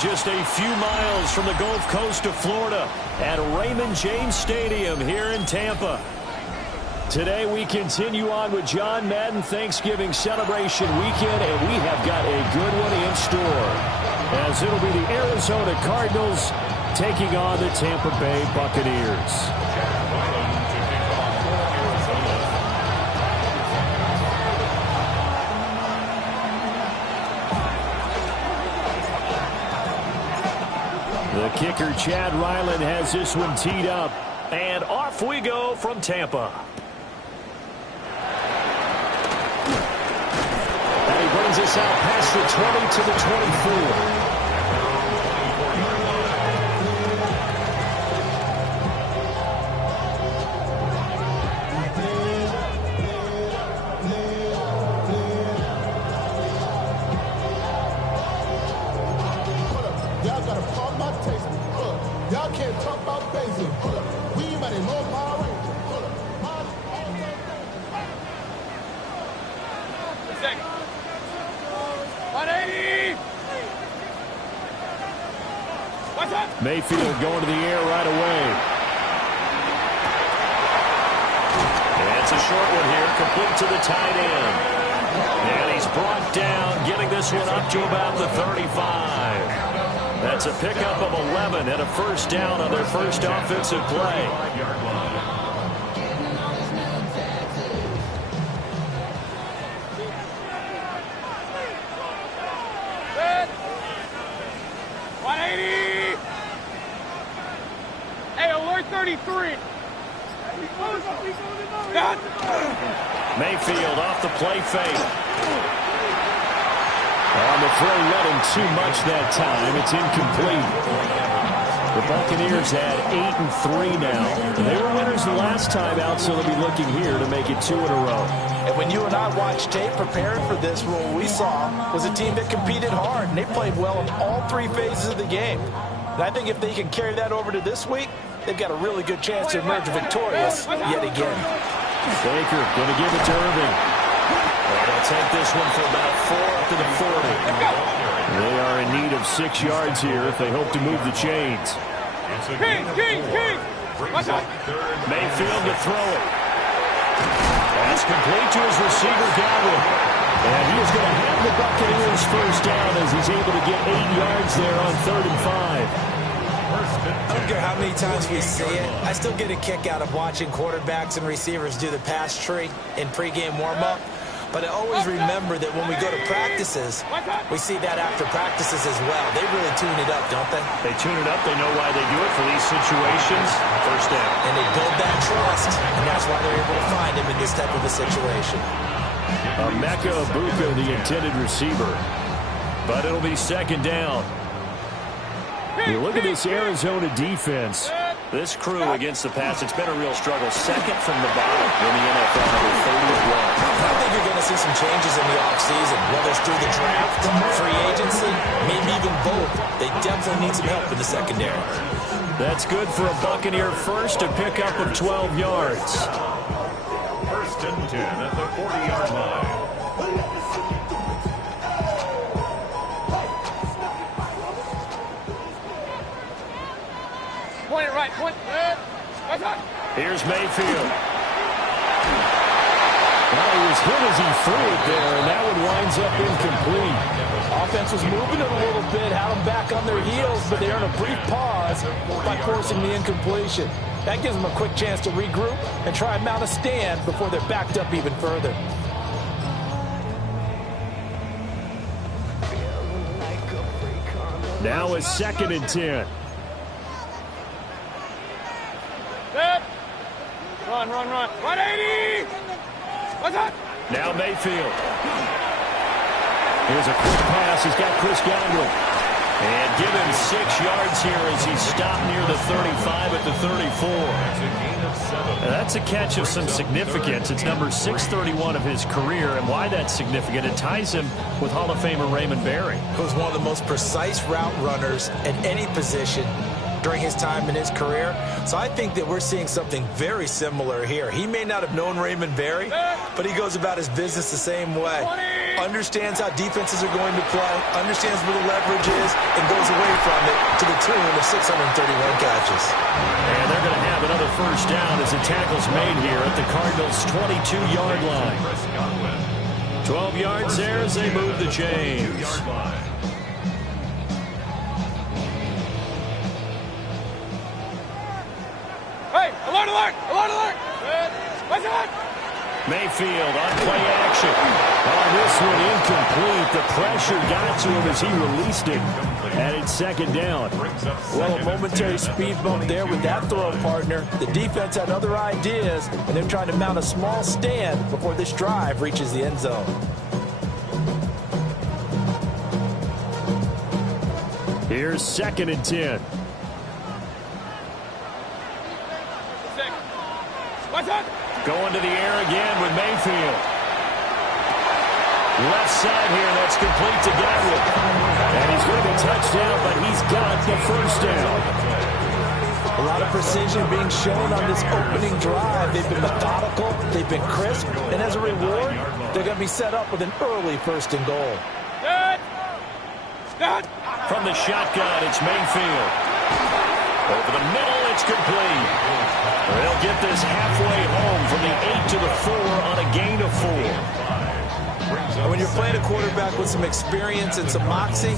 Just a few miles from the Gulf Coast of Florida at Raymond James Stadium here in Tampa. Today we continue on with John Madden Thanksgiving celebration weekend, and we have got a good one in store, as it'll be the Arizona Cardinals taking on the Tampa Bay Buccaneers. The kicker, Chad Ryland, has this one teed up. And off we go from Tampa. And he brings us out past the 20 to the 24. Mayfield going to the air right away. And it's a short one here, complete to the tight end. And he's brought down, getting this one up to about the 35. That's a pickup of 11 and a first down on their first offensive play. Mayfield off the play fake. On the throw, let him too much that time. It's incomplete. The Buccaneers had 8-3 now. They were winners the last time out, so they'll be looking here to make it 2 in a row. And when you and I watched tape preparing for this, what we saw was a team that competed hard, and they played well in all 3 phases of the game. And I think if they can carry that over to this week, they've got a really good chance to emerge victorious yet again. Baker going to give it to Irving. They'll take this one for about 4 up to the 40. They are in need of 6 yards here if they hope to move the chains. Mayfield to throw it. That's complete to his receiver, Godwin. And he is going to have the Buccaneers first down as he's able to get 8 yards there on 3rd and 5. I don't care how many times we see it. I still get a kick out of watching quarterbacks and receivers do the pass tree in pregame warm-up. But I always remember that when we go to practices, we see that after practices as well. They really tune it up, don't they? They tune it up. They know why they do it for these situations. First down. And they build that trust, and that's why they're able to find him in this type of a situation. Emeka Egbuka, the intended receiver. But it'll be 2nd down. You look at this Arizona defense. This crew against the pass, it's been a real struggle. 2nd from the bottom in the NFL, number 30 as well. I think you're going to see some changes in the offseason, whether it's through the draft, free agency, maybe even both. They definitely need some help in the secondary. That's good for a Buccaneer first, a pickup of 12 yards. 1st and 10 at the 40-yard line. Point it right, point. Here's Mayfield. Well, he was hit as he threw it there, and that one winds up incomplete. Offense was moving it a little bit, had them back on their heels, but they earned a brief pause by forcing the incompletion. That gives them a quick chance to regroup and try and mount a stand before they're backed up even further. Now a 2nd and 10. Set. Run. 180. What's that? Now Mayfield. Here's a quick pass. He's got Chris Godwin. And give him 6 yards here as he's stopped near the 35 at the 34. Now that's a catch of some significance. It's number 631 of his career. And why that's significant, it ties him with Hall of Famer Raymond Berry. He was one of the most precise route runners at any position during his time in his career. So I think that we're seeing something very similar here. He may not have known Raymond Berry, but he goes about his business the same way. Understands how defenses are going to play, understands where the leverage is, and goes away from it to the tune of 631 catches. And they're going to have another first down as the tackle's made here at the Cardinals' 22-yard line. 12 yards there as they move the chains. Hey, alert! What's that? Mayfield on play action. Oh, this one incomplete. The pressure got to him as he released it. And it's 2nd down. Well, a momentary speed bump there with that throw, partner. The defense had other ideas, and they're trying to mount a small stand before this drive reaches the end zone. Here's 2nd and 10. What's that? Going to the air again with Mayfield. Left side here, that's complete to Godwin. And he's going to be touchdown, but he's got the first down. A lot of precision being shown on this opening drive. They've been methodical, they've been crisp, and as a reward, they're going to be set up with an early 1st and goal. Set. From the shotgun, it's Mayfield. Over the middle, it's complete. They'll get this halfway home from the 8 to the 4 on a gain of 4. When you're playing a quarterback with some experience and some moxie,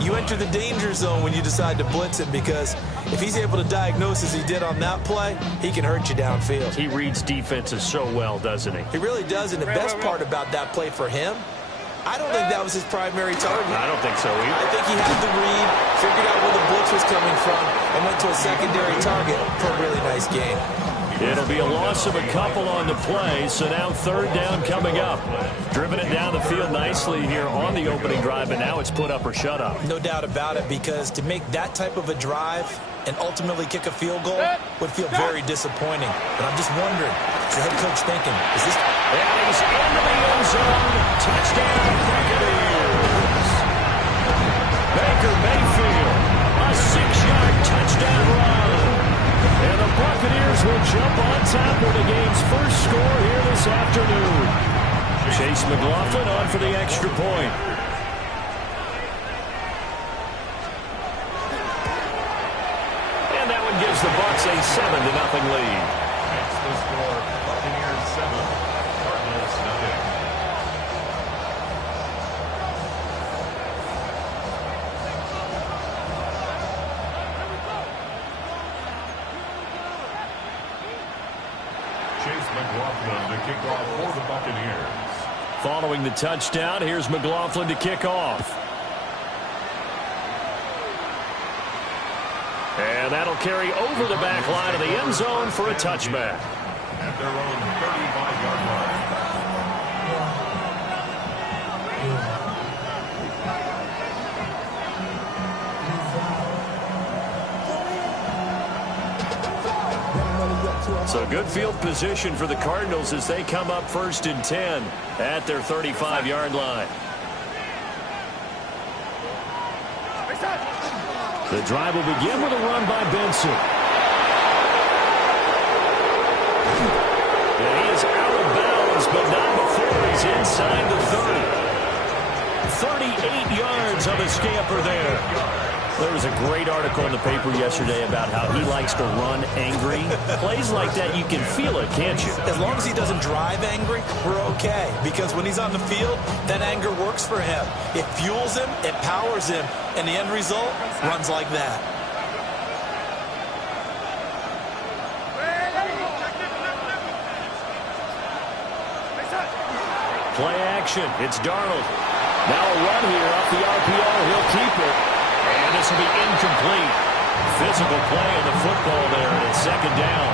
you enter the danger zone when you decide to blitz him, because if he's able to diagnose as he did on that play, he can hurt you downfield. He reads defenses so well, doesn't he? He really does, and the best part about that play for him, I don't think that was his primary target. I don't think so either. I think he had the read, figured out where the blitz was coming from, and went to a secondary target for a really nice game. It'll be a loss of a couple on the play, so now 3rd down coming up. Driven it down the field nicely here on the opening drive, and now it's put up or shut up. No doubt about it, because to make that type of a drive and ultimately kick a field goal would feel very disappointing. But I'm just wondering, is the head coach thinking, is this... And he's into the end zone. Touchdown, Buccaneers. Baker Mayfield, a 6-yard touchdown run. And the Buccaneers will jump on top with the game's first score here this afternoon. Chase McLaughlin on for the extra point. And that one gives the Bucs a 7-0 lead. That's the score. Buccaneers 7, Cardinals nothing. Chase McLaughlin to kick off for the Buccaneers. Following the touchdown, here's McLaughlin to kick off. And that'll carry over the back line of the end zone for a touchback. At their own 35-yard line. So good field position for the Cardinals as they come up 1st and 10 at their 35-yard line. The drive will begin with a run by Benson. And he is out of bounds, but not before he's inside the 30. 38 yards of a scamper there. There was a great article in the paper yesterday about how he likes to run angry. Plays like that, you can feel it, can't you? As long as he doesn't drive angry, we're okay. Because when he's on the field, that anger works for him. It fuels him, it powers him, and the end result runs like that. Play action. It's Darnold. Now a run here off the RPO. He'll keep it. And a this will be incomplete. Physical play of the football there, and it's second down.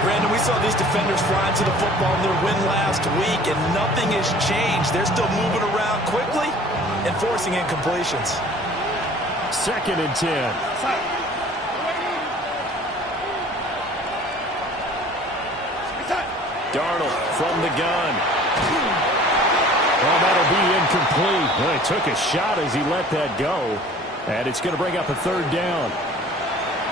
Brandon, we saw these defenders flying to the football in their win last week, and nothing has changed. They're still moving around quickly and forcing incompletions. Second and 10. Darnold from the gun. Well, that'll be incomplete. Well, he took a shot as he let that go. And it's going to bring up a third down.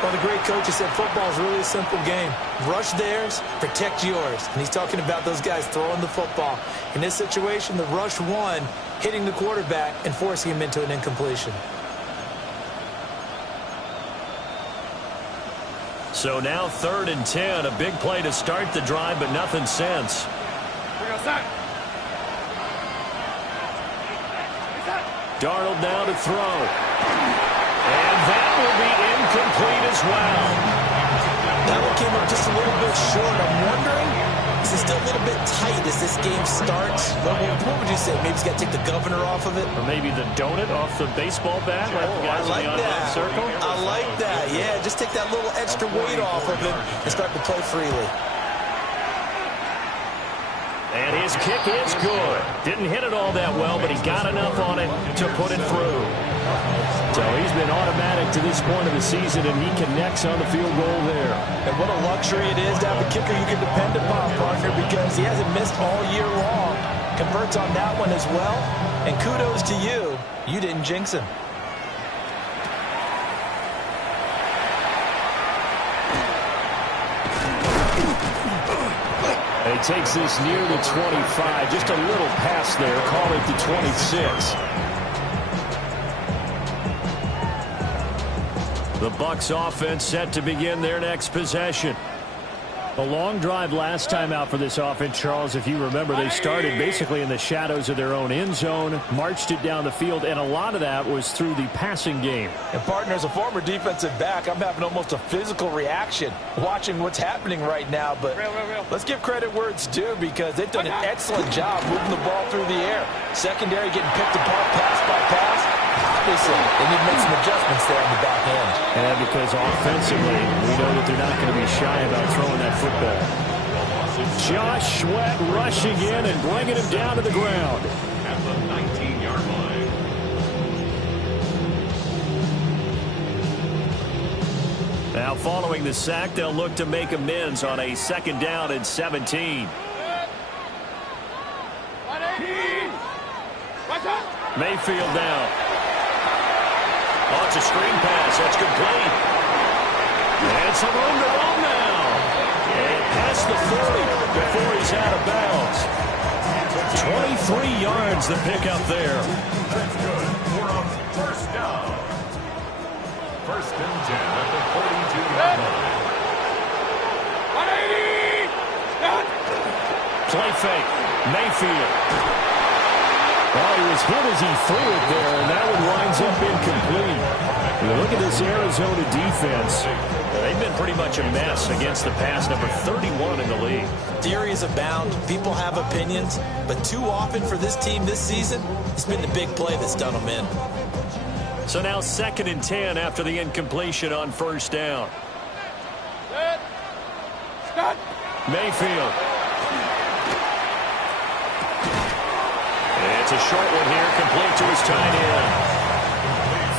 Well, the great coach has said football is really a simple game. Rush theirs, protect yours. And he's talking about those guys throwing the football. In this situation, the rush one, hitting the quarterback and forcing him into an incompletion. So now third and 10. A big play to start the drive, but nothing since. Darnold now to throw. And that will be incomplete as well. That one came up just a little bit short. I'm wondering, is it still a little bit tight as this game starts? What would you say? Maybe he's got to take the governor off of it? Or maybe the donut off the baseball bat, like the guys I like in the that. circle. I like that. Yeah, just take that little extra weight off of him and start to play freely. And his kick is good. Didn't hit it all that well, but he got enough on it to put it through. So he's been automatic to this point of the season, and he connects on the field goal there. And what a luxury it is to have a kicker you can depend upon, partner, because he hasn't missed all year long. Converts on that one as well. And kudos to you. You didn't jinx him. He takes this near the 25. Just a little pass there. Call it the 26. The Bucs offense set to begin their next possession. A long drive last time out for this offense, Charles. If you remember, they started basically in the shadows of their own end zone, marched it down the field, and a lot of that was through the passing game. And, partner, as a former defensive back, I'm having almost a physical reaction watching what's happening right now. But let's give credit where it's due, because they've done an excellent job moving the ball through the air. Secondary getting picked apart pass by pass. Obviously, they need to make some adjustments there on the back end. And because offensively, we know that they're not going to be shy about throwing that football. Josh Sweat rushing in and bringing him down to the ground. At the 19-yard line. Now following the sack, they'll look to make amends on a second down and 17. Mayfield down. Oh, it's a screen pass. That's complete. And some room to run now. And past the 40 before he's out of bounds. 23 yards the pickup there. That's good. We're on first down. First and 10 at the 42-yard line. 180. Play fake. Mayfield. Well, he was hit as he threw it there, and that one winds up incomplete. You look at this Arizona defense. They've been pretty much a mess against the pass, number 31 in the league. Theories abound. People have opinions. But too often for this team this season, it's been the big play that's done them in. So now second and 10 after the incompletion on first down. Mayfield. It's a short one here, complete to his tight end.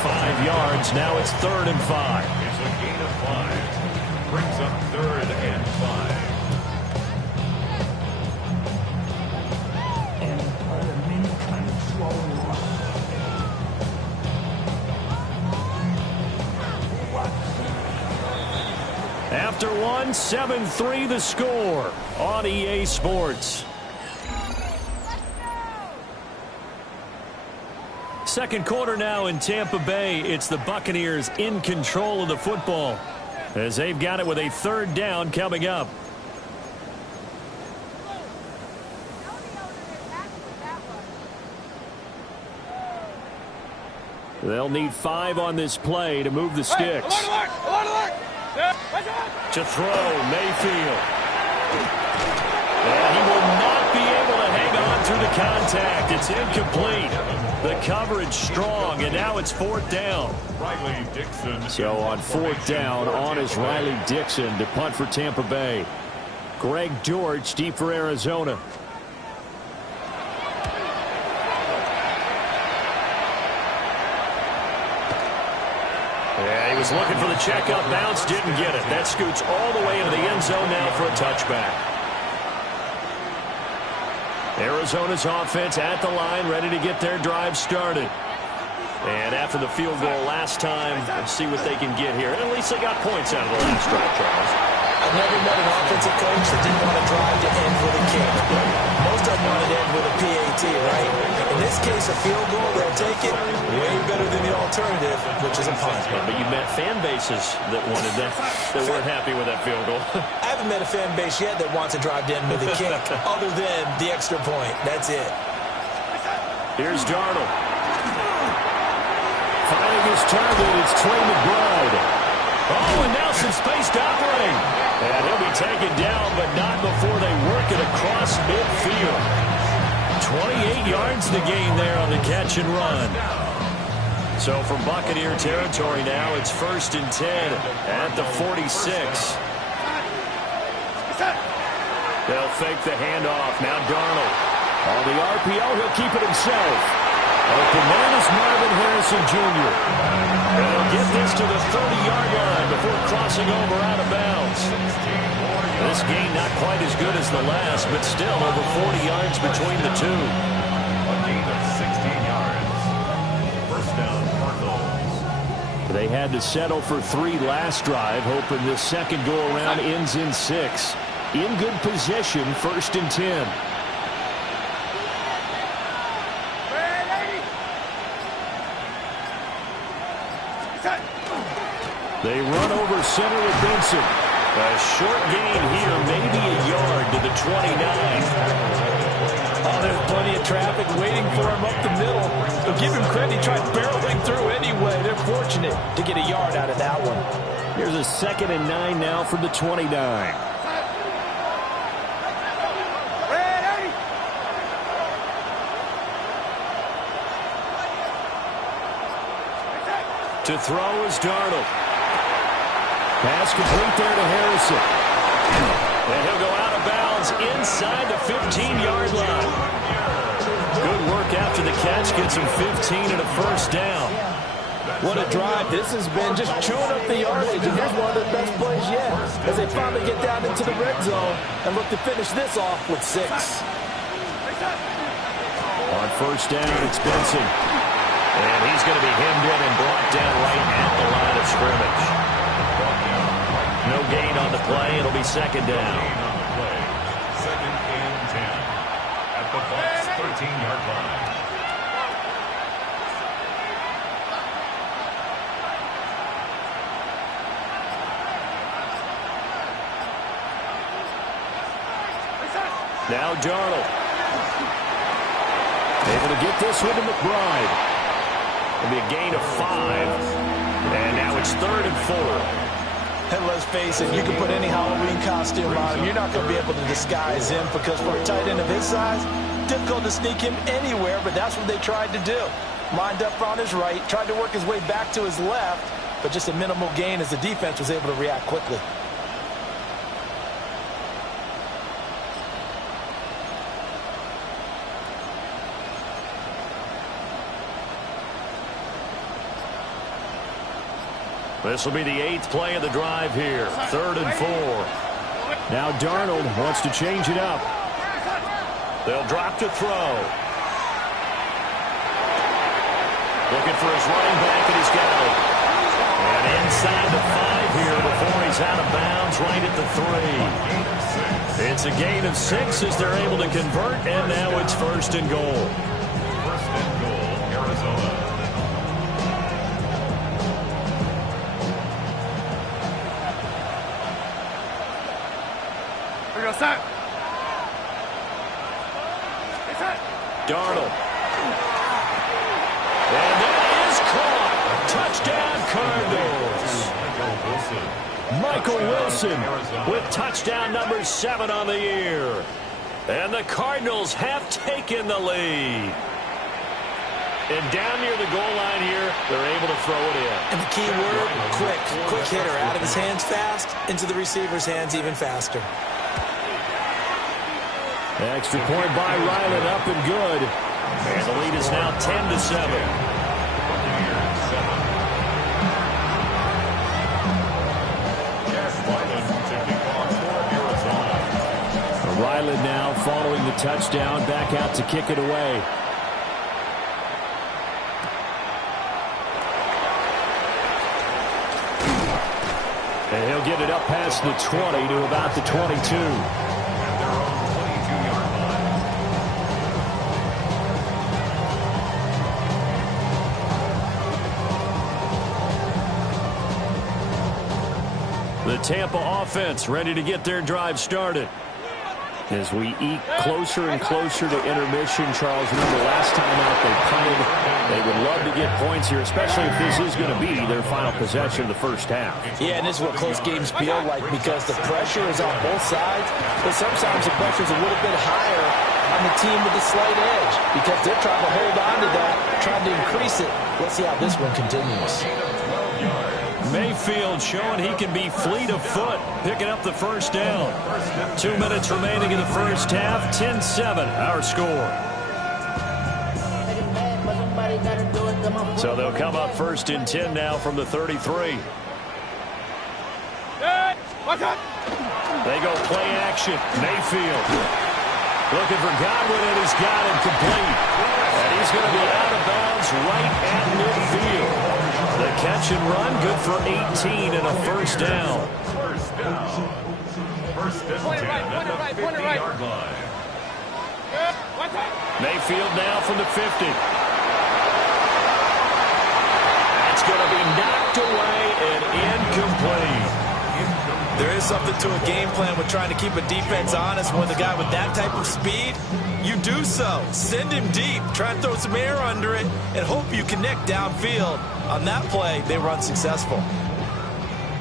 5 yards, now it's third and 5. It's a gain of 5. Brings up third and 5. After one, 7-3 the score on EA Sports. Second quarter now in Tampa Bay. It's the Buccaneers in control of the football as they've got it with a third down coming up. They'll need 5 on this play to move the sticks. To throw, Mayfield. And he will not be able to hang on through the contact. It's incomplete. The coverage strong, and now it's 4th down. Riley Dixon. So on 4th down, on is Riley Dixon to punt for Tampa Bay. Greg George deep for Arizona. Yeah, he was looking for the checkup bounce, didn't get it. That scoots all the way into the end zone now for a touchback. Arizona's offense at the line, ready to get their drive started. And after the field goal last time, let's see what they can get here. And at least they got points out of the last drive, Charles. I've never met an offensive coach that didn't want to drive to end with a kick. Most of them want to end with a PAT, right? In this case, a field goal, they'll take it way better than the alternative, which is a punt. But you met fan bases that wanted that weren't happy with that field goal. I haven't met a fan base yet that wants to drive to end with a kick, other than the extra point. That's it. Here's Darnold. Finding his target, it's Trey McBride. Oh, and now some space to operate. And he'll be taken down, but not before they work it across midfield. 28 yards to gain there on the catch and run. So from Buccaneer territory now, it's 1st and 10 at the 46. They'll fake the handoff. Now Darnold. On the RPO, he'll keep it himself. Open man is Marvin Harrison Jr. And he'll get this to the 30-yard line before crossing over out of bounds. This gain not quite as good as the last, but still over 40 yards between the two. A gain of 16 yards. 1st down, Cardinals. They had to settle for 3 last drive, hoping this second go-around ends in 6. In good position, 1st and 10. They run over center with Benson. A short gain here, maybe a yard to the 29. Oh, there's plenty of traffic waiting for him up the middle. But give him credit, he tried barreling through anyway. They're fortunate to get a yard out of that one. Here's a 2nd and 9 now from the 29. To throw is Darnold. Pass complete there to Harrison. And he'll go out of bounds inside the 15-yard line. Good work after the catch. Gets him 15 and a 1st down. What a drive. This has been just chewing up the yardage, and here's one of their best plays yet as they finally get down into the red zone and look to finish this off with 6. On 1st down, it's Benson. And he's going to be hemmed in and brought down right at the line of scrimmage. No gain on the play. It'll be 2nd down. 2nd and 10 at the Bucs 13-yard line. Now Darnold. Able to get this one to McBride. It'll be a gain of 5. And now it's 3rd and 4. And let's face it, you can put any Halloween costume on him. You're not going to be able to disguise him because for a tight end of his size, difficult to sneak him anywhere, but that's what they tried to do. Lined up on his right, tried to work his way back to his left, but just a minimal gain as the defense was able to react quickly. This will be the 8th play of the drive here. 3rd and 4. Now Darnold wants to change it up. They'll drop to throw. Looking for his running back, and he's got it. And inside the 5 here before he's out of bounds right at the 3. It's a gain of 6 as they're able to convert, and now it's 1st and goal. 1st and goal, Arizona. Darnold. And that is caught. Touchdown, Cardinals. Michael Wilson with touchdown number 7 on the year. And the Cardinals have taken the lead. And down near the goal line here, they're able to throw it in. And the key word, quick. Quick hitter. Out of his hands fast, into the receiver's hands even faster. Extra point by Ryland, up and good. And the lead is now 10-7. Ryland now following the touchdown, back out to kick it away. And he'll get it up past the 20 to about the 22. The Tampa offense ready to get their drive started. As we eke closer and closer to intermission, Charles, remember last time out they punted. They would love to get points here, especially if this is going to be their final possession of the first half. Yeah, and this is what close games feel like because the pressure is on both sides, but sometimes the pressure is a little bit higher on the team with the slight edge because they're trying to hold on to that, trying to increase it. Let's see how this one continues. Mayfield showing he can be fleet of foot, picking up the first down. 2 minutes remaining in the first half, 10-7 our score. So they'll come up first and 10 now from the 33. They go play action. Mayfield looking for Godwin, and he's got him complete. And he's going to be out of bounds right at midfield. The catch and run, good for 18 and a first down. First down. First and 10 at the 50-yard line. Mayfield now from the 50. That's going to be knocked away and incomplete. There is something to a game plan with trying to keep a defense honest. When the guy with that type of speed, you do so. Send him deep. Try and throw some air under it and hope you connect downfield. On that play, they were unsuccessful.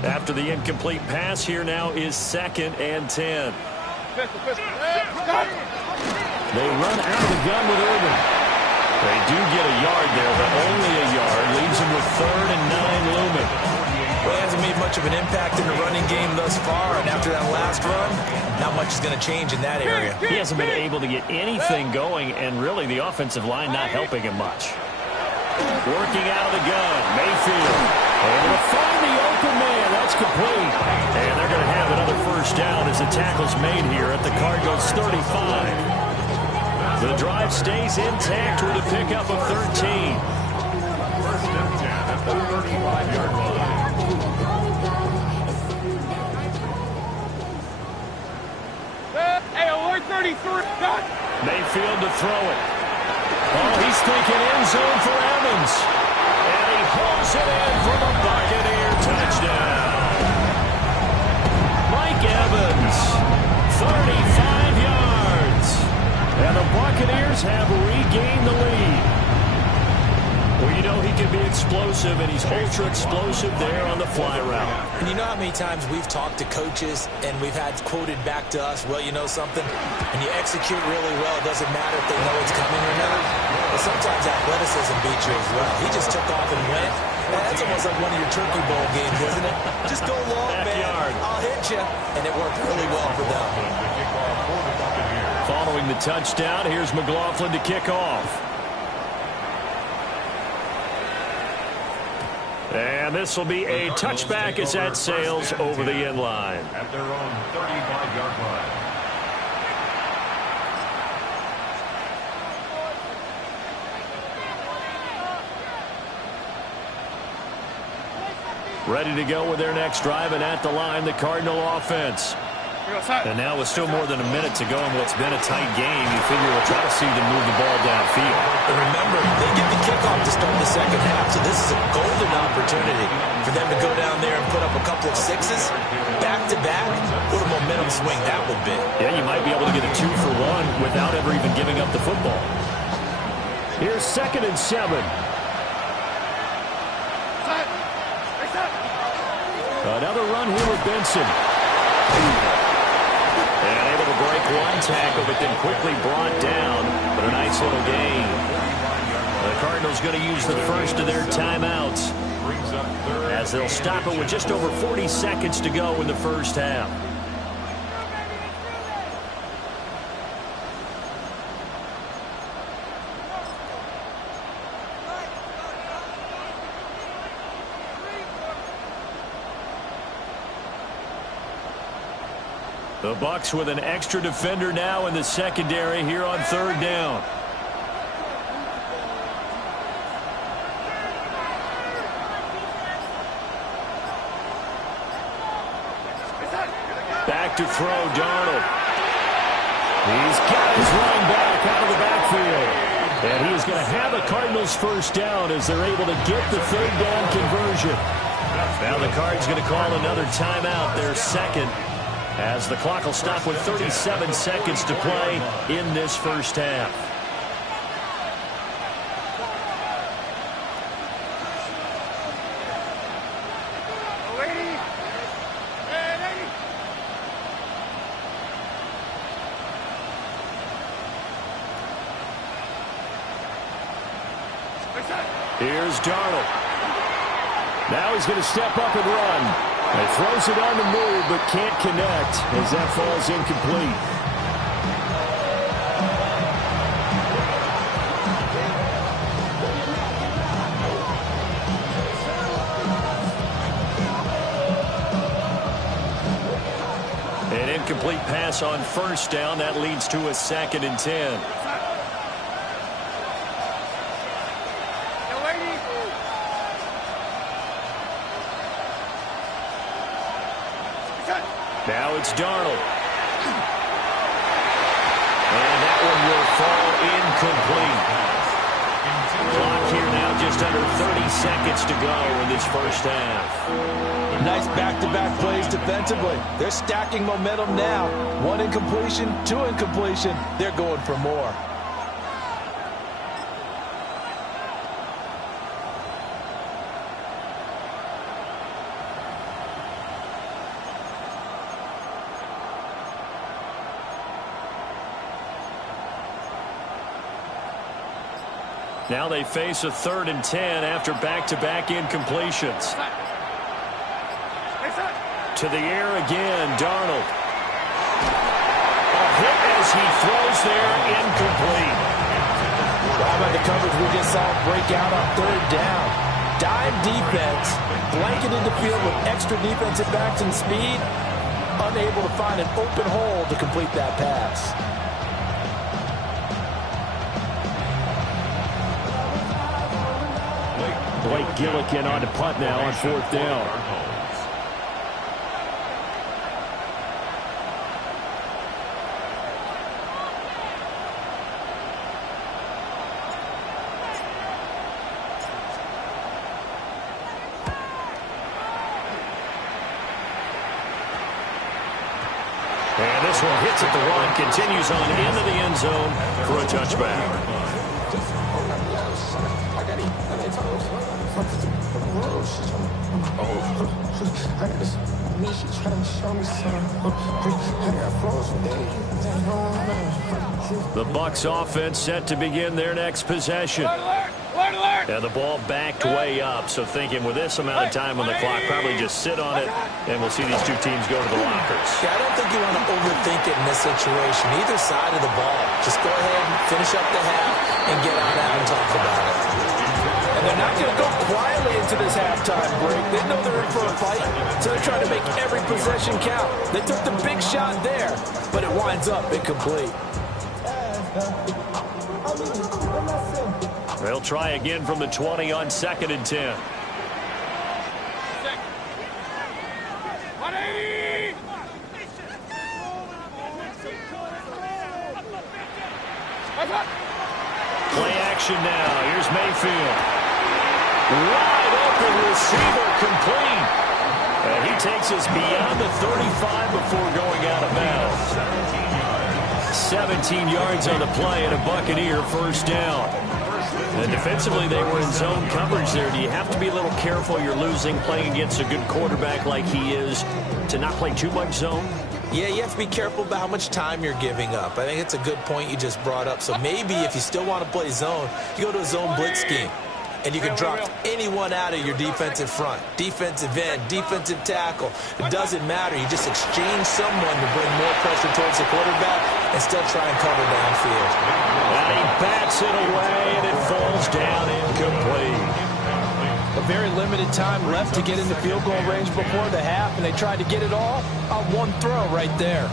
After the incomplete pass, here now is 2nd and 10. They run out of the gun with Urban. They do get a yard there, but only a yard. Leaves them with 3rd and 9 looming. Well, he hasn't made much of an impact in the running game thus far, and after that last run, not much is going to change in that area. He hasn't been able to get anything going, and really the offensive line not helping him much. Working out of the gun, Mayfield able to find the open man. That's complete. And they're going to have another first down as the tackle's made here at the Cardinals' 35. The drive stays intact with a pickup of 13. First and 10 at the 35-yard line. Hey, alert 33. Done. Mayfield to throw it. Oh, he's thinking end zone for Evans. And he hauls it in for the Buccaneer touchdown. Mike Evans, 35 yards. And the Buccaneers have regained the lead. Well, you know he can be explosive, and he's ultra-explosive there on the fly route. And you know how many times we've talked to coaches and we've had quoted back to us, well, you know something? When you execute really well, it doesn't matter if they know it's coming or not. But sometimes athleticism beats you as well. He just took off and went. That's almost like one of your Turkey Bowl games, isn't it? Just go long, man. I'll hit you. And it worked really well for them. Following the touchdown, here's McLaughlin to kick off. And this will be a touchback as that sails over the end line. At their own 35-yard line. Ready to go with their next drive, and at the line, the Cardinal offense. And now with still more than a minute to go in what's been a tight game, you figure we'll try to see them move the ball downfield. And remember, they get the kickoff to start the second half, so this is a golden opportunity for them to go down there and put up a couple of sixes. Back-to-back, what a momentum swing that would be. Yeah, you might be able to get a 2-for-1 without ever even giving up the football. Here's 2nd and 7. Another run here with Benson. And able to break one tackle, but then quickly brought down. But a nice little gain. The Cardinals going to use the first of their timeouts as they'll stop it with just over 40 seconds to go in the first half. The Bucs with an extra defender now in the secondary here on third down. Back to throw, Darnold. He's got his running back out of the backfield. And he's going to have a Cardinals first down as they're able to get the third down conversion. Now the Cards going to call another timeout, their second, as the clock will stop with 37 seconds to play in this first half. Here's Darnold. Now he's going to step up and run. He throws it on the move, but can't connect as that falls incomplete. An incomplete pass on first down. That leads to a 2nd and 10. Now it's Darnold. And that one will fall incomplete. Clock here now just under 30 seconds to go in this first half. Nice back-to-back plays defensively. They're stacking momentum now. 1 incompletion, 2 incompletion. They're going for more. Now they face a 3rd and 10 after back-to-back incompletions. To the air again, Darnold. A hit as he throws there, incomplete. How about the coverage we just saw break out on 3rd down? Dime defense, blanketed the field with extra defensive backs and speed, unable to find an open hole to complete that pass. Blake Gillikin on to punt now on 4th down. And this one hits at the run, continues on into the end zone for a touchback. The Bucs offense set to begin their next possession. And the ball backed way up, so thinking with this amount of time on the clock, probably just sit on it, and we'll see these two teams go to the lockers. Yeah, I don't think you want to overthink it in this situation. Either side of the ball. Just go ahead and finish up the half and get on out and talk about it. And they're not going to go quietly into this halftime break. They know they're in for a fight, so they're trying to make every possession count. They took the big shot there, but it winds up incomplete. They'll try again from the 20 on 2nd and 10. Play action now. Here's Mayfield. Wide open receiver, complete. And he takes us beyond the 35 before going out of bounds. 17 yards on the play and a Buccaneer first down. And defensively, they were in zone coverage there. Do you have to be a little careful? You're losing, playing against a good quarterback like he is, to not play too much zone? Yeah, you have to be careful about how much time you're giving up. I think it's a good point you just brought up. So maybe if you still want to play zone, you go to a zone blitz scheme. And you can drop anyone out of your defensive front, defensive end, defensive tackle. It doesn't matter. You just exchange someone to bring more pressure towards the quarterback and still try and cover downfield. And he bats it away, and it falls down incomplete. A very limited time left to get into field goal range before the half, and they tried to get it all on one throw right there.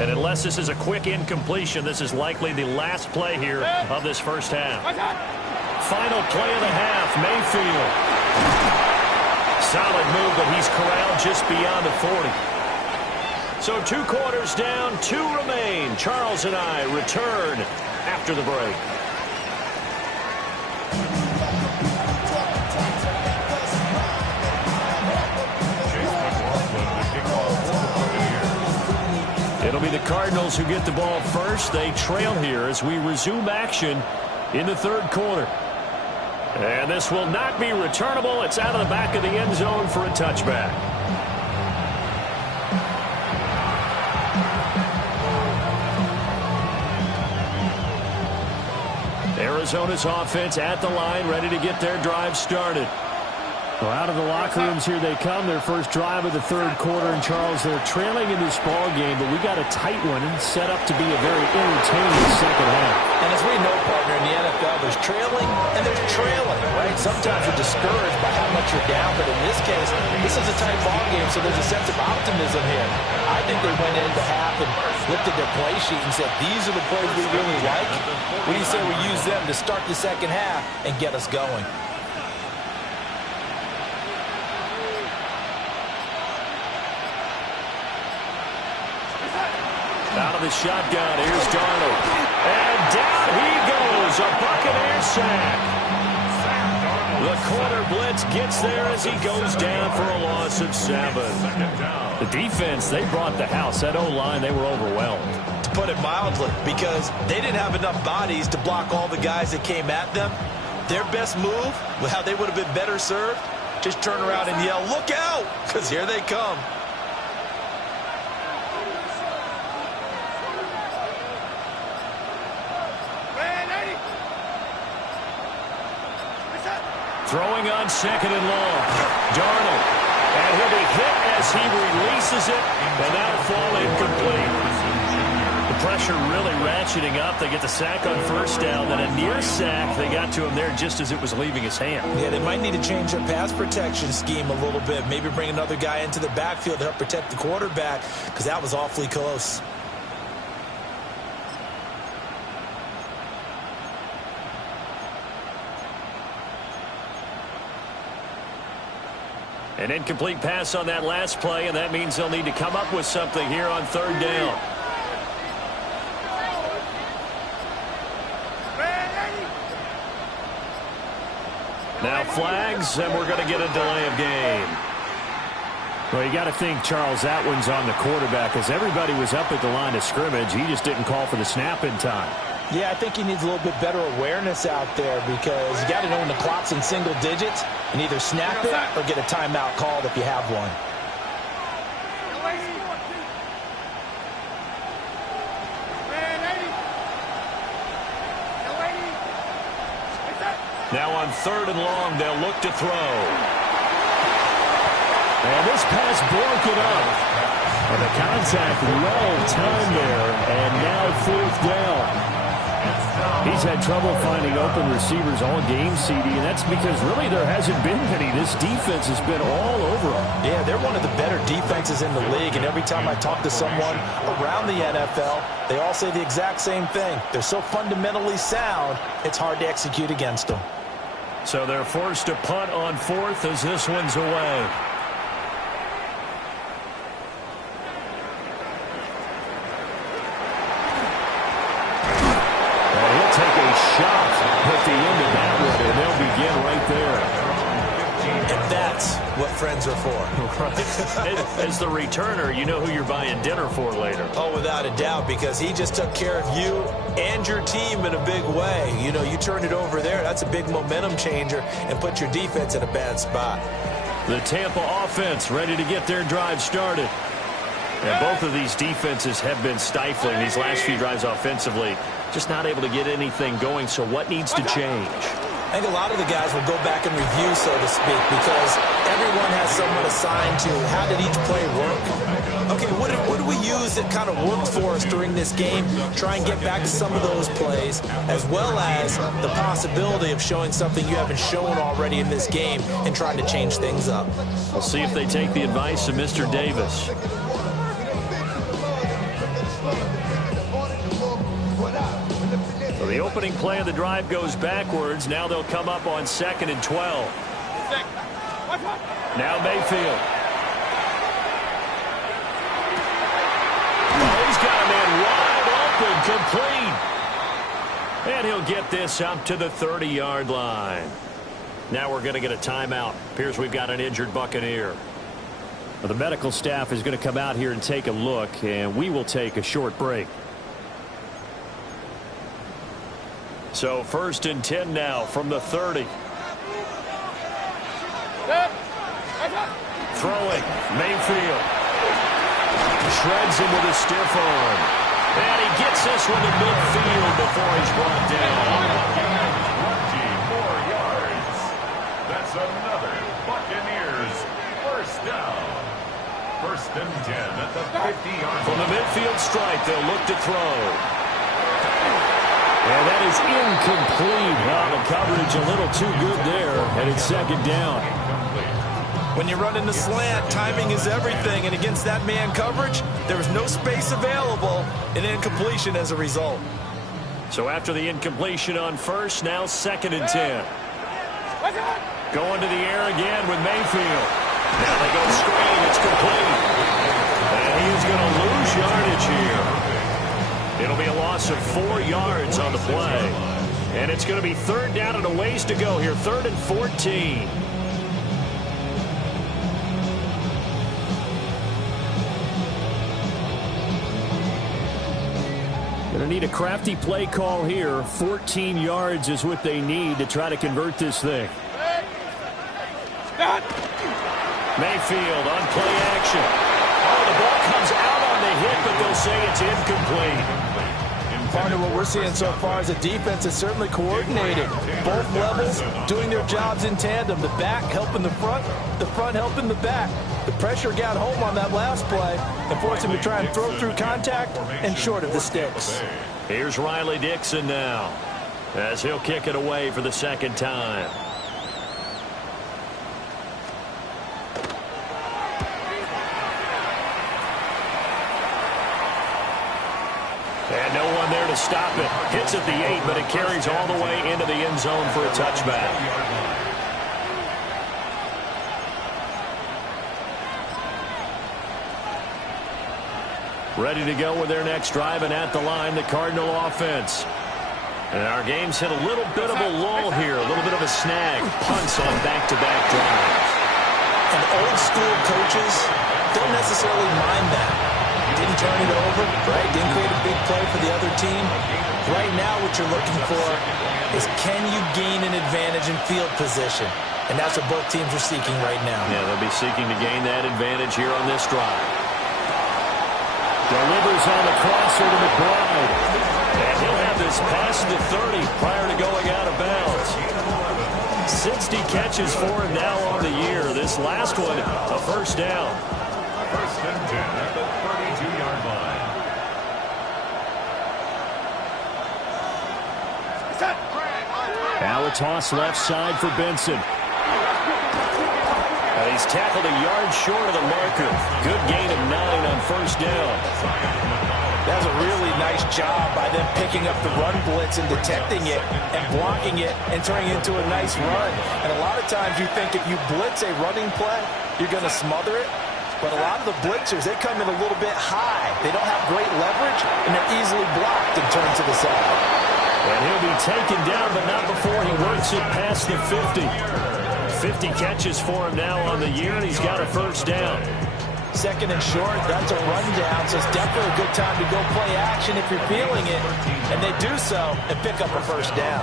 And unless this is a quick incompletion, this is likely the last play here of this first half. Final play of the half, Mayfield. Solid move, but he's corralled just beyond the 40. So 2 quarters down, 2 remain. Charles and I return after the break. It'll be the Cardinals who get the ball first. They trail here as we resume action in the 3rd quarter. And this will not be returnable. It's out of the back of the end zone for a touchback. Arizona's offense at the line, ready to get their drive started. Well, out of the locker rooms here they come. Their first drive of the 3rd quarter. And, Charles, they're trailing in this ball game, but we got a tight one set up to be a very entertaining second half. And as we know, partner, in the NFL, there's trailing and there's trailing, right? Sometimes you're discouraged by how much you're down, but in this case, this is a tight ball game, so there's a sense of optimism here. I think they went into half and looked at their play sheet and said, these are the plays we really like. What do you say we use them to start the second half and get us going? Out of the shotgun, here's Darnold. And down he goes, a Buccaneer sack. The corner blitz gets there as he goes down for a loss of 7. The defense, they brought the house. That O-line, they were overwhelmed. To put it mildly, because they didn't have enough bodies to block all the guys that came at them. Their best move, well, they would have been better served, just turn around and yell, look out, because here they come. Throwing on 2nd and long. Darnold. And he'll be hit as he releases it. And that'll fall incomplete. The pressure really ratcheting up. They get the sack on 1st down. Then a near sack. They got to him there just as it was leaving his hand. Yeah, they might need to change their pass protection scheme a little bit. Maybe bring another guy into the backfield to help protect the quarterback, because that was awfully close. An incomplete pass on that last play, and that means they'll need to come up with something here on 3rd down. Now flags, and we're going to get a delay of game. Well, you got to think, Charles, that one's on the quarterback, as everybody was up at the line of scrimmage. He just didn't call for the snap in time. Yeah, I think he needs a little bit better awareness out there, because you got to know when the clock's in single digits and either snap it or get a timeout called if you have one. Now on 3rd and long, they'll look to throw. And this pass broken up. And the contact well timed there, and now 4th down. He's had trouble finding open receivers all game, CD, and that's because really there hasn't been many. This defense has been all over them. Yeah, they're one of the better defenses in the league, and every time I talk to someone around the NFL, they all say the exact same thing. They're so fundamentally sound, it's hard to execute against them. So they're forced to punt on 4th as this one's away. He'll take a shot at the end of that one, and they'll begin right there. And that's what friends are for. Right. As the returner, you know who you're buying dinner for later. Oh, without a doubt, because he just took care of you and your team in a big way. You know, you turned it over there. That's a big momentum changer and put your defense in a bad spot. The Tampa offense ready to get their drive started. And both of these defenses have been stifling these last few drives offensively. Just not able to get anything going, so what needs to change? I think a lot of the guys will go back and review, so to speak, because everyone has someone assigned to how did each play work. Okay, what do we use that kind of worked for us during this game? Try and get back to some of those plays, as well as the possibility of showing something you haven't shown already in this game and trying to change things up. We'll see if they take the advice of Mr. Davis. The opening play of the drive goes backwards. Now they'll come up on 2nd and 12. Now Mayfield. Oh, he's got a man wide open, complete. And he'll get this up to the 30-yard line. Now we're going to get a timeout. Appears we've got an injured Buccaneer. Well, the medical staff is going to come out here and take a look, and we will take a short break. So 1st and 10 now from the 30. Throwing. Mayfield. Shreds him with a stiff arm. And he gets this one to midfield before he's brought down. 20 more yards. That's another Buccaneers first down. 1st and 10 at the 50-yard line. From the midfield stripe, they'll look to throw. And that is incomplete. Well, the coverage a little too good there, and it's 2nd down. When you run in the slant, timing is everything, and against that man coverage, there was no space available, and incompletion as a result. So after the incompletion on 1st, now 2nd and 10. Going to the air again with Mayfield. Now they go screen. It's complete. And he is going to lose yardage here. It'll be a loss of 4 yards on the play. And it's going to be 3rd down and a ways to go here. 3rd and 14. Going to need a crafty play call here. 14 yards is what they need to try to convert this thing. Mayfield on play action. Oh, the ball comes out on the hit, but they'll say it's incomplete. Partner, what we're seeing so far is the defense is certainly coordinated. Both levels doing their jobs in tandem. The back helping the front helping the back. The pressure got home on that last play and forced him to try and throw through contact and short of the sticks. Here's Riley Dixon now as he'll kick it away for the 2nd time. And no one there to stop it. Hits at the 8, but it carries all the way into the end zone for a touchback. Ready to go with their next drive, and at the line, the Cardinal offense. And our game's hit a little bit of a lull here, a little bit of a snag. Punts on back-to-back drives. And old school coaches don't necessarily mind that. Didn't turn it over, right? Didn't create a big play for the other team. Right now what you're looking for is can you gain an advantage in field position? And that's what both teams are seeking right now. Yeah, they'll be seeking to gain that advantage here on this drive. Delivers on the crosser to McBride. And he'll have this past the 30 prior to going out of bounds. 60 catches for him now on the year. This last one, a 1st down. 1st and 10 at the 32-yard line. Now a toss left side for Benson. And he's tackled a yard short of the marker. Good gain of 9 on 1st down. That's a really nice job by them picking up the run blitz and detecting it and blocking it and turning it into a nice run. And a lot of times you think if you blitz a running play, you're going to smother it. But a lot of the blitzers, they come in a little bit high. They don't have great leverage, and they're easily blocked and turned to the side. And he'll be taken down, but not before he works it past the 50. 50 catches for him now on the year, and he's got a first down. Second and short, that's a rundown, so it's definitely a good time to go play action if you're feeling it. And they do so and pick up a first down.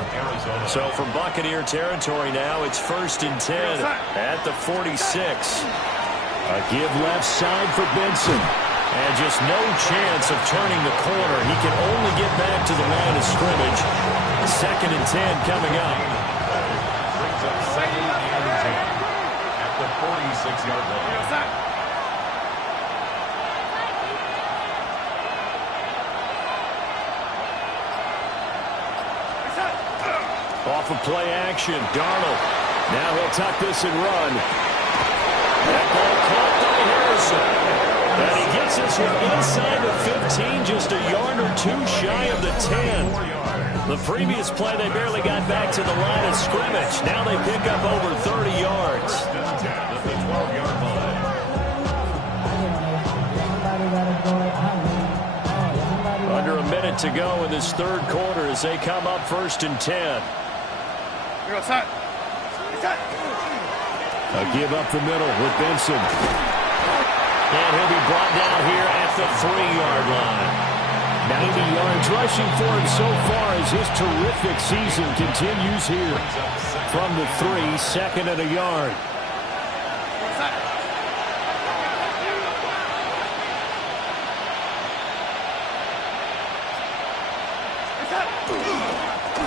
So from Buccaneer territory now, it's 1st and 10 at the 46. A give left side for Benson. And just no chance of turning the corner. He can only get back to the line of scrimmage. 2nd and 10 coming up. Brings up 2nd and 10 at the 46-yard line. Off of play action, Darnold. Now he'll tuck this and run. That ball caught by Harrison. And he gets this one inside the 15, just a yard or two shy of the 10. The previous play, they barely got back to the line of scrimmage. Now they pick up over 30 yards. At the 12-yard line. Under a minute to go in this third quarter as they come up 1st and 10. A give up the middle with Benson. And he'll be brought down here at the 3-yard line. 90 yards rushing for him so far as his terrific season continues here. From the 3, 2nd and a yard.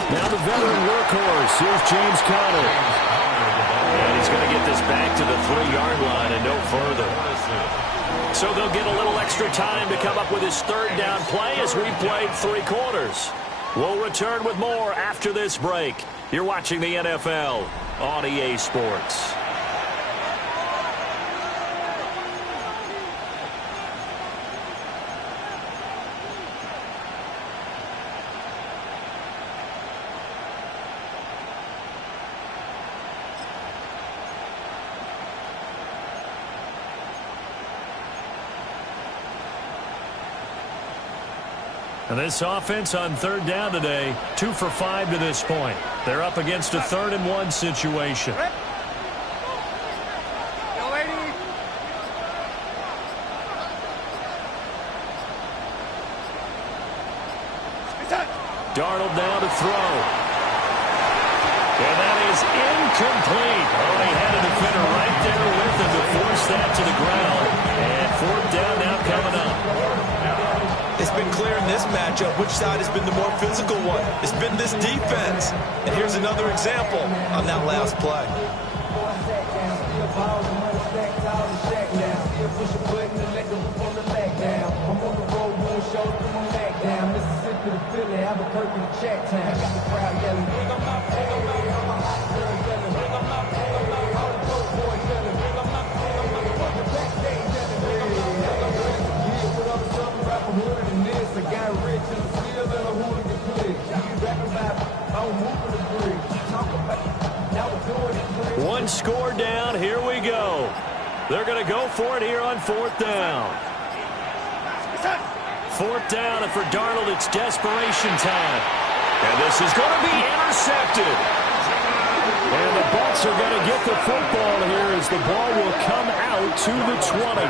Now the veteran workhorse. Here's James Conner. And he's going to get this back to the 3-yard line and no further. So they'll get a little extra time to come up with his 3rd down play as we played 3 quarters. We'll return with more after this break. You're watching the NFL on EA Sports. And this offense on 3rd down today, 2 for 5 to this point. They're up against a 3rd and 1 situation. Darnold now to throw. And that is incomplete. Oh, he had a defender right there with him to force that to the ground. And 4th down now coming up. It's been clear in this matchup which side has been the more physical one. It's been this defense. And here's another example on that last play. One score down. Here we go. They're going to go for it here on 4th down. 4th down, and for Darnold, it's desperation time. And this is going to be intercepted. And the Bucs are going to get the football here as the ball will come out to the 20.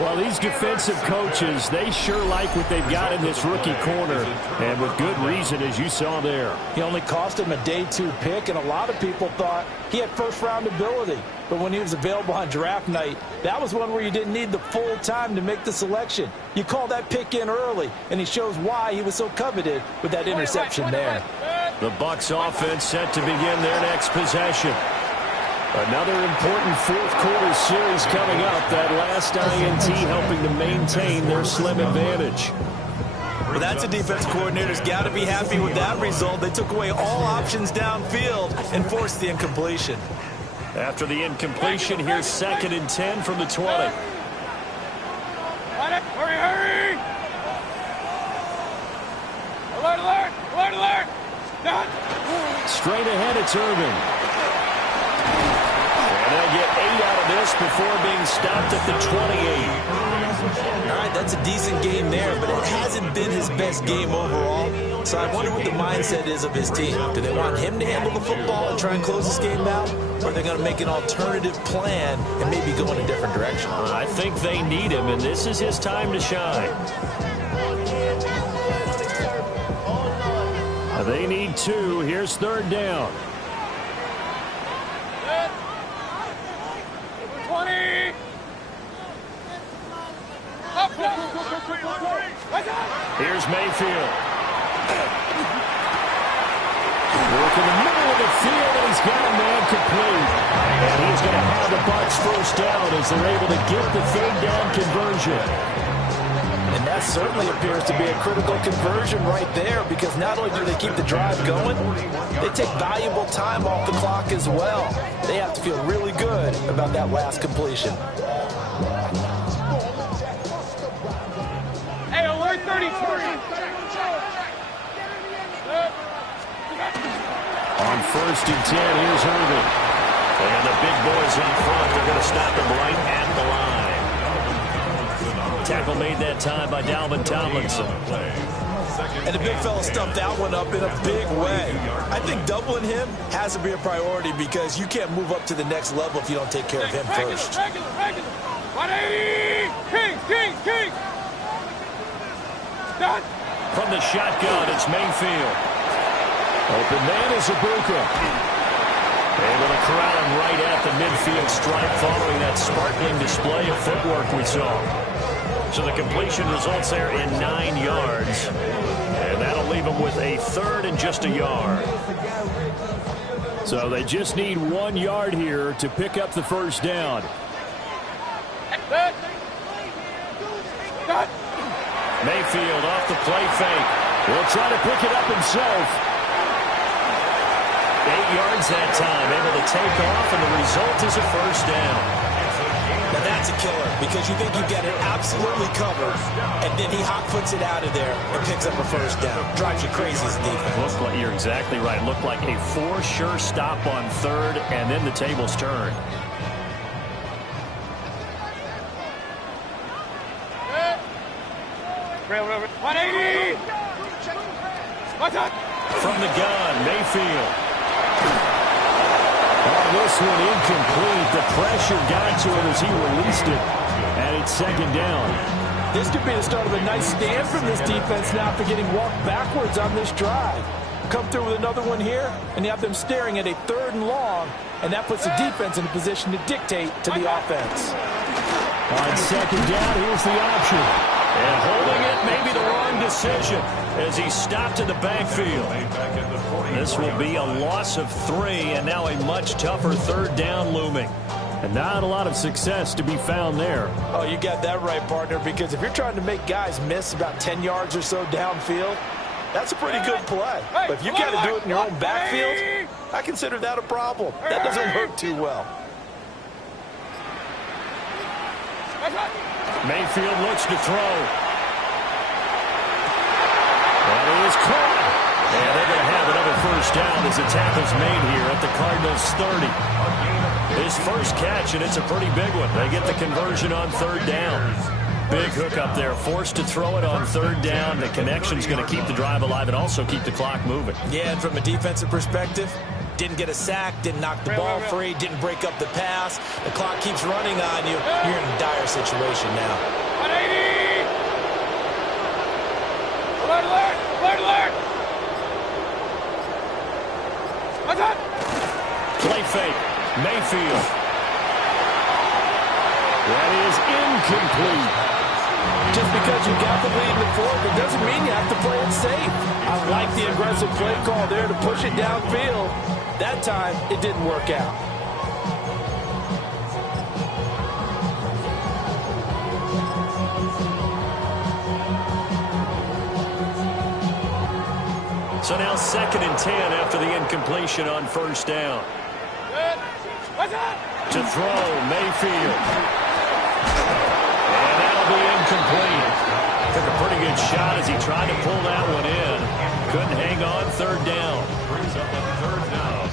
Well, these defensive coaches, they sure like what they've got in this rookie corner, and with good reason, as you saw there. He only cost him a day 2 pick, and a lot of people thought he had first-round ability. But when he was available on draft night, that was one where you didn't need the full time to make the selection. You call that pick in early, and he shows why he was so coveted with that interception there. The Bucs offense set to begin their next possession. Another important 4th quarter series coming up. That last INT helping to maintain their slim advantage. Well, that's a defense coordinator's got to be happy with that result. They took away all options downfield and forced the incompletion. After the incompletion, here's 2nd and 10 from the 20. Hurry! Alert! Straight ahead, it's Irvin. And they'll get 8 out of this before being stopped at the 28. All right, that's a decent game there, but it hasn't been his best game overall. So I wonder what the mindset is of his team. Do they want him to handle the football and try and close this game out? Or are they going to make an alternative plan and maybe go in a different direction? I think they need him, and this is his time to shine. They need 2. Here's 3rd down. 20. Here's Mayfield. Working the middle of the field, and he's got a man complete. And he's going to have the Bucs first down as they're able to get the 3rd down conversion. And that certainly appears to be a critical conversion right there, because not only do they keep the drive going, they take valuable time off the clock as well. They have to feel really good about that last completion. Hey, alert 33. On 1st and 10, here's Irvin. And the big boys in front, they're going to stop him right at the line. Tackle made that time by Dalvin Tomlinson. And the big fella stuffed that one up in a big way. I think doubling him has to be a priority because you can't move up to the next level if you don't take care of him first. Regular. 180. King. Done. From the shotgun, it's Mayfield. Open man is Ibuka. Able to corral him right at the midfield stripe following that sparkling display of footwork we saw. So the completion results there in 9 yards. And that'll leave him with a 3rd and just a yard. So they just need 1 yard here to pick up the first down. Mayfield off the play fake. Will try to pick it up himself. 8 yards that time, able to take off, and the result is a first down. Now that's a killer because you think you've got it absolutely covered, and then he hot puts it out of there and picks up a first down. Drives you crazy as a defense. Looked like, you're exactly right. Looked like a for-sure stop on 3rd, and then the tables turned. Railroad. 180. What's up? From the gun, Mayfield. This one incomplete. The pressure got to him as he released it, and it's 2nd down. This could be the start of a nice stand from this defense now after getting walked backwards on this drive. Come through with another one here, and you have them staring at a 3rd and long, and that puts the defense in a position to dictate to the offense. On 2nd down, here's the option. And holding it may be the wrong decision as he stopped in the backfield. This will be a loss of 3, and now a much tougher 3rd down looming. And not a lot of success to be found there. Oh, you got that right, partner, because if you're trying to make guys miss about 10 yards or so downfield, that's a pretty good play. But if you got to do it in your own backfield, I consider that a problem. That doesn't work too well. Mayfield looks to throw. That is caught. And they're going to have another first down as the tackle's made here at the Cardinals' 30. His first catch, and it's a pretty big one. They get the conversion on 3rd down. Big hook up there, forced to throw it on 3rd down. The connection's going to keep the drive alive and also keep the clock moving. Yeah, and from a defensive perspective, didn't get a sack, didn't knock the ball free, didn't break up the pass. The clock keeps running on you. You're in a dire situation now. 180. Alert. What's up? Play fake. Mayfield. That is incomplete. Just because you got the lead in the 4th, it doesn't mean you have to play it safe. I like the aggressive play call there to push it downfield. That time, it didn't work out. So now 2nd and 10 after the incompletion on 1st down. To throw, Mayfield. And that'll be incomplete. Took a pretty good shot as he tried to pull that one in. Couldn't hang on 3rd down.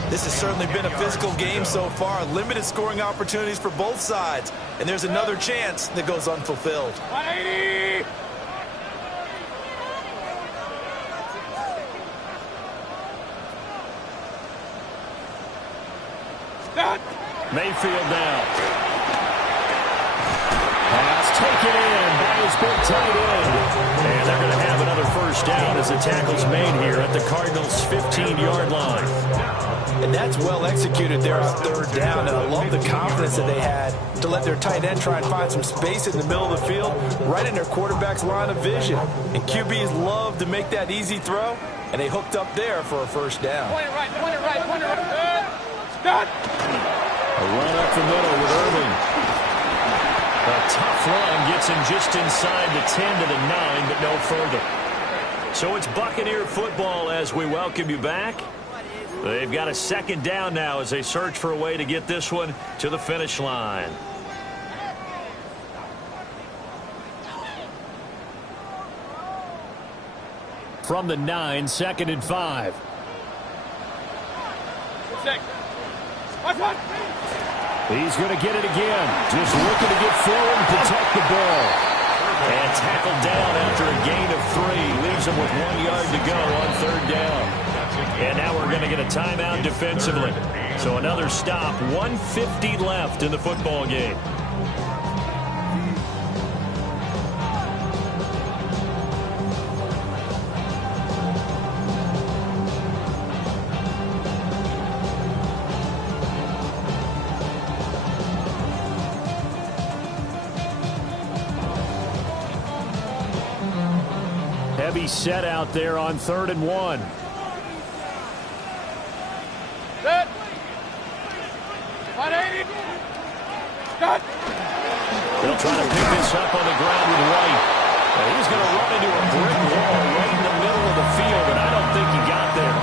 This has certainly been a physical game so far. Limited scoring opportunities for both sides. And there's another chance that goes unfulfilled. 180. Mayfield now. Pass taken in by his big tight end. And they're going to have another first down as the tackle's made here at the Cardinals' 15-yard line. And that's well executed there on third down. And I love the confidence that they had to let their tight end try and find some space in the middle of the field, right in their quarterback's line of vision. And QBs love to make that easy throw, and they hooked up there for a first down. Point it right, point it right, point it right. Stop. A run up the middle with Irving. A tough run gets him just inside the 10 to the 9, but no further. So it's Buccaneer football as we welcome you back. They've got a second down now as they search for a way to get this one to the finish line. From the 9, 2nd and 5. He's going to get it again. Just looking to get forward and protect the ball. And tackled down after a gain of 3. Leaves him with 1 yard to go on third down. And now we're going to get a timeout defensively. So another stop. 1:50 left in the football game. Heavy set out there on 3rd and 1. Set. 180. Cut. They'll try to pick this up on the ground with White. He's going to run into a brick wall right in the middle of the field, and I don't think he got there.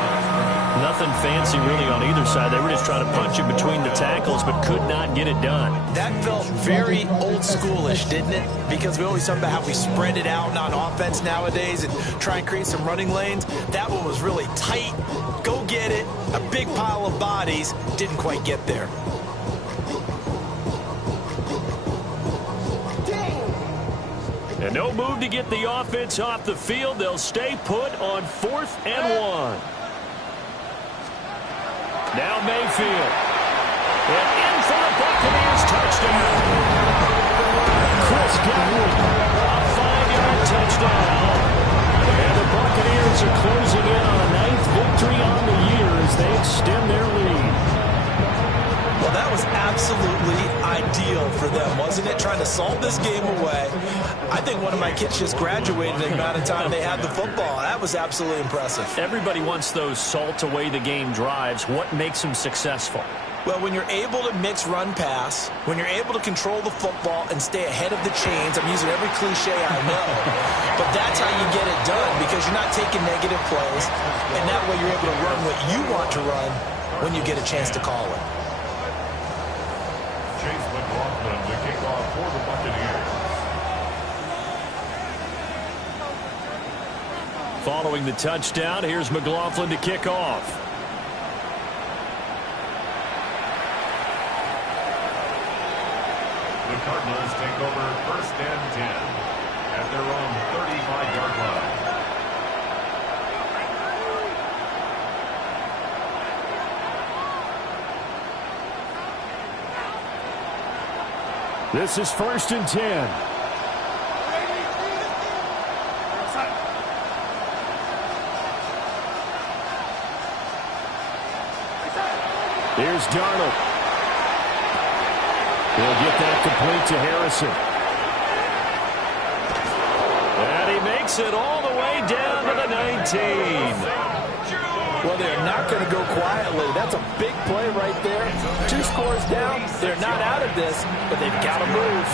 Nothing fancy really on either side. They were just trying to punch it between the tackles, but could not get it done. That felt very old schoolish, didn't it? Because we always talk about how we spread it out on offense nowadays and try and create some running lanes. That one was really tight. Go get it. A big pile of bodies. Didn't quite get there. And no move to get the offense off the field. They'll stay put on 4th and 1. Now Mayfield. And in for the Buccaneers touchdown. Chris Godwin, a 5-yard touchdown. And the Buccaneers are closing in on a 9th victory on the year as they extend their lead. Well, that was absolutely ideal for them, wasn't it? Trying to solve this game away. I think one of my kids just graduated in the amount of time they had the football. That was absolutely impressive. Everybody wants those salt away the game drives. What makes them successful? Well, when you're able to mix run-pass, when you're able to control the football and stay ahead of the chains, I'm using every cliche I know, but that's how you get it done because you're not taking negative plays, and that way you're able to run what you want to run when you get a chance to call it. Chase McLaughlin, the kickoff for the Buccaneers. Following the touchdown, here's McLaughlin to kick off. The Cardinals take over 1st and 10 at their own 35-yard line. This is 1st and 10. Here's Darnold. He'll get that complete to Harrison. And he makes it all the way down to the 19. Well, they're not going to go quietly. That's a big play right there. 2 scores down. They're not out of this, but they've got to move.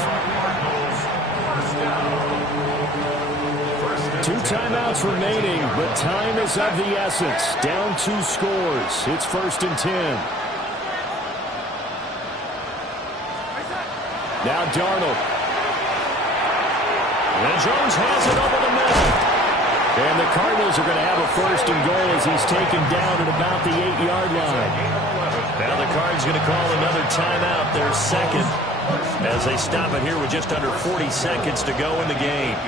2 timeouts remaining, but time is of the essence. Down 2 scores. It's 1st and 10. Now Darnold. And Jones has it over the middle. And the Cardinals are going to have a 1st and goal as he's taken down at about the 8-yard line. Now the Cards going to call another timeout, their second, as they stop it here with just under 40 seconds to go in the game.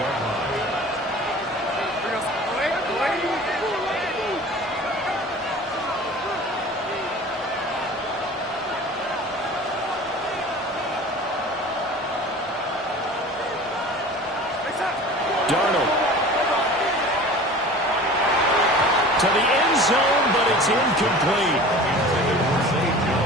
zone, but it's incomplete.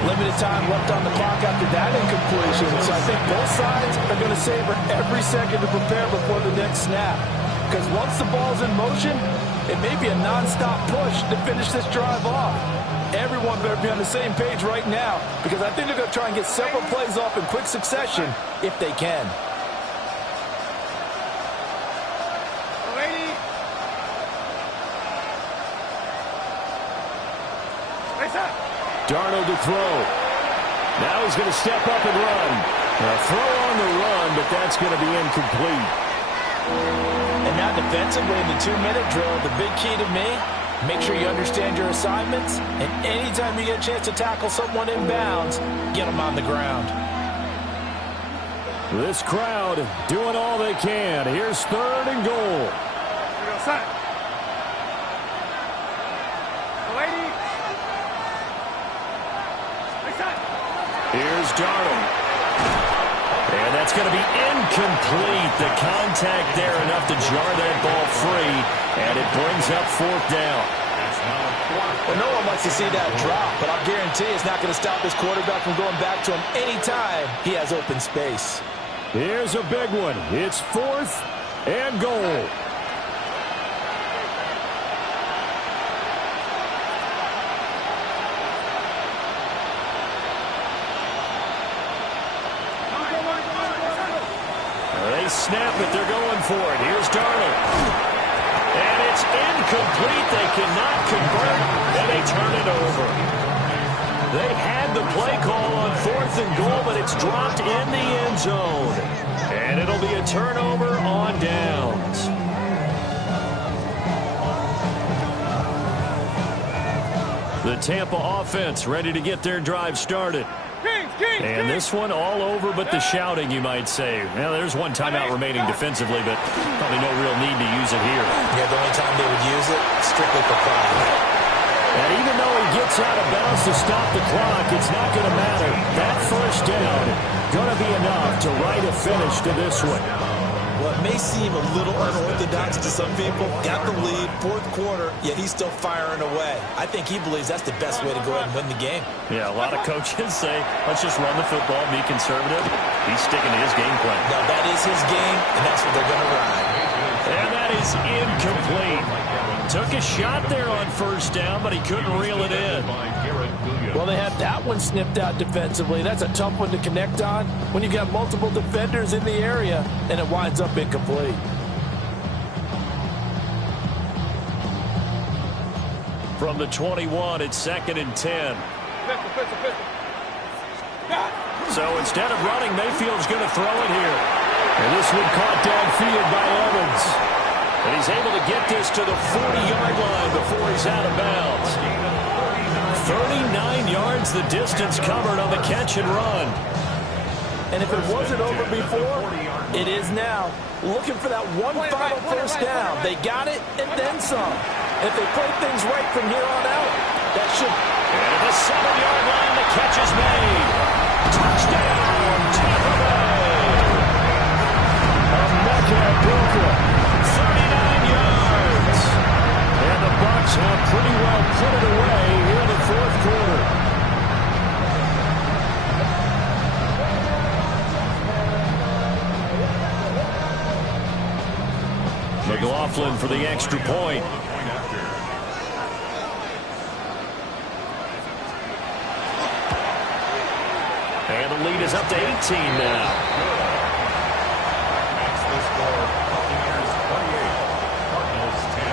Limited time left on the clock after that incompletion. So I think both sides are going to savor every second to prepare before the next snap. Because once the ball's in motion, it may be a non-stop push to finish this drive off. Everyone better be on the same page right now, because I think they're going to try and get several plays off in quick succession if they can. Darnold to throw. Now he's going to step up and run. A throw on the run, but that's going to be incomplete. And now defensively in the 2-minute drill, the big key to me, make sure you understand your assignments, and anytime you get a chance to tackle someone in bounds, get them on the ground. This crowd doing all they can. Here's 3rd and goal. Here's Darnold. And that's going to be incomplete. The contact there enough to jar that ball free, and it brings up 4th down. Well, no one likes to see that drop, but I'll guarantee it's not going to stop his quarterback from going back to him anytime he has open space. Here's a big one. It's 4th and goal. They snap it. They're going for it. Here's Darnold. And it's incomplete. They cannot convert, and they turn it over. They had the play call on 4th and goal, but it's dropped in the end zone. And it'll be a turnover on downs. The Tampa offense ready to get their drive started. And this one all over but the shouting, you might say. Well, there's one timeout remaining defensively, but probably no real need to use it here. Yeah, the only time they would use it, strictly for pride. And even though he gets out of bounds to stop the clock, it's not going to matter. That 1st down going to be enough to write a finish to this one. Well, it may seem a little unorthodox to some people. Got the lead, 4th quarter, yet he's still firing away. I think he believes that's the best way to go ahead and win the game. Yeah, a lot of coaches say, let's just run the football, be conservative. He's sticking to his game plan. Now, that is his game, and that's what they're going to ride. And that is incomplete. Took a shot there on 1st down, but he couldn't reel it in. Well, they have that one snipped out defensively. That's a tough one to connect on when you've got multiple defenders in the area, and it winds up incomplete. From the 21, it's 2nd and 10. So instead of running, Mayfield's going to throw it here. And this one caught downfield by Evans. And he's able to get this to the 40-yard line before he's out of bounds. 39 yards the distance covered on the catch and run. And if it wasn't over before, it is now. Looking for that one final 1st down. They got it and then some. If they play things right from here on out, that should... And at the 7-yard line, the catch is made. Touchdown, Tampa Bay. Emeka Egbuka, 39 yards. And the Bucs have pretty well put it away here in the 4th quarter. McLaughlin for the extra point. And the lead is up to 18 now. That's the score. Buccaneers 28, Cardinals 10.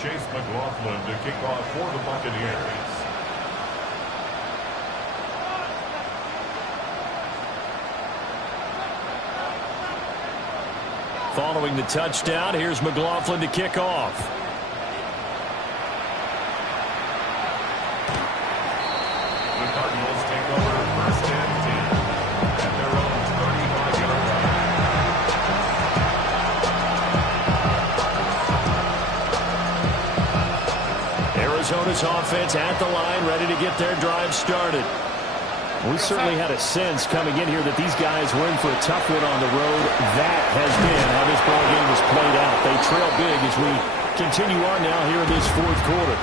Chase McLaughlin to kick off for the Buccaneers. Following the touchdown, here's McLaughlin to kick off. The Cardinals take over 1st and 10 at their own 35-yard line. Arizona's offense at the line, ready to get their drive started. We certainly had a sense coming in here that these guys were in for a tough one on the road. That has been how this ball game was played out. They trail big as we continue on now here in this fourth quarter.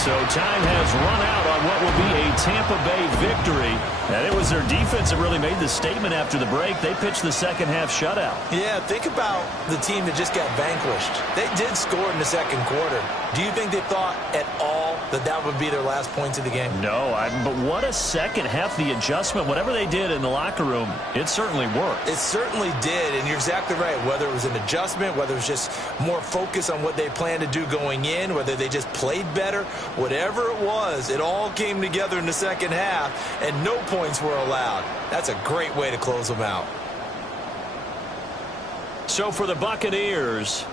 So time has run out on what will be a Tampa Bay victory. And it was their defense that really made the statement after the break. They pitched the second half shutout. Yeah, think about the team that just got vanquished. They did score in the second quarter. Do you think they thought at all that that would be their last points of the game? No, but what a second half. The adjustment, whatever they did in the locker room, it certainly worked. It certainly did, and you're exactly right. Whether it was an adjustment, whether it was just more focus on what they planned to do going in, whether they just played better, whatever it was, it all came together in the second half, and no points were allowed. That's a great way to close them out. So for the Buccaneers,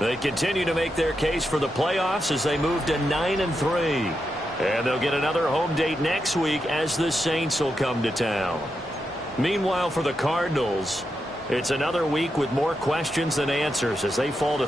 they continue to make their case for the playoffs as they move to 9-3. And they'll get another home date next week as the Saints will come to town. Meanwhile, for the Cardinals, it's another week with more questions than answers as they fall to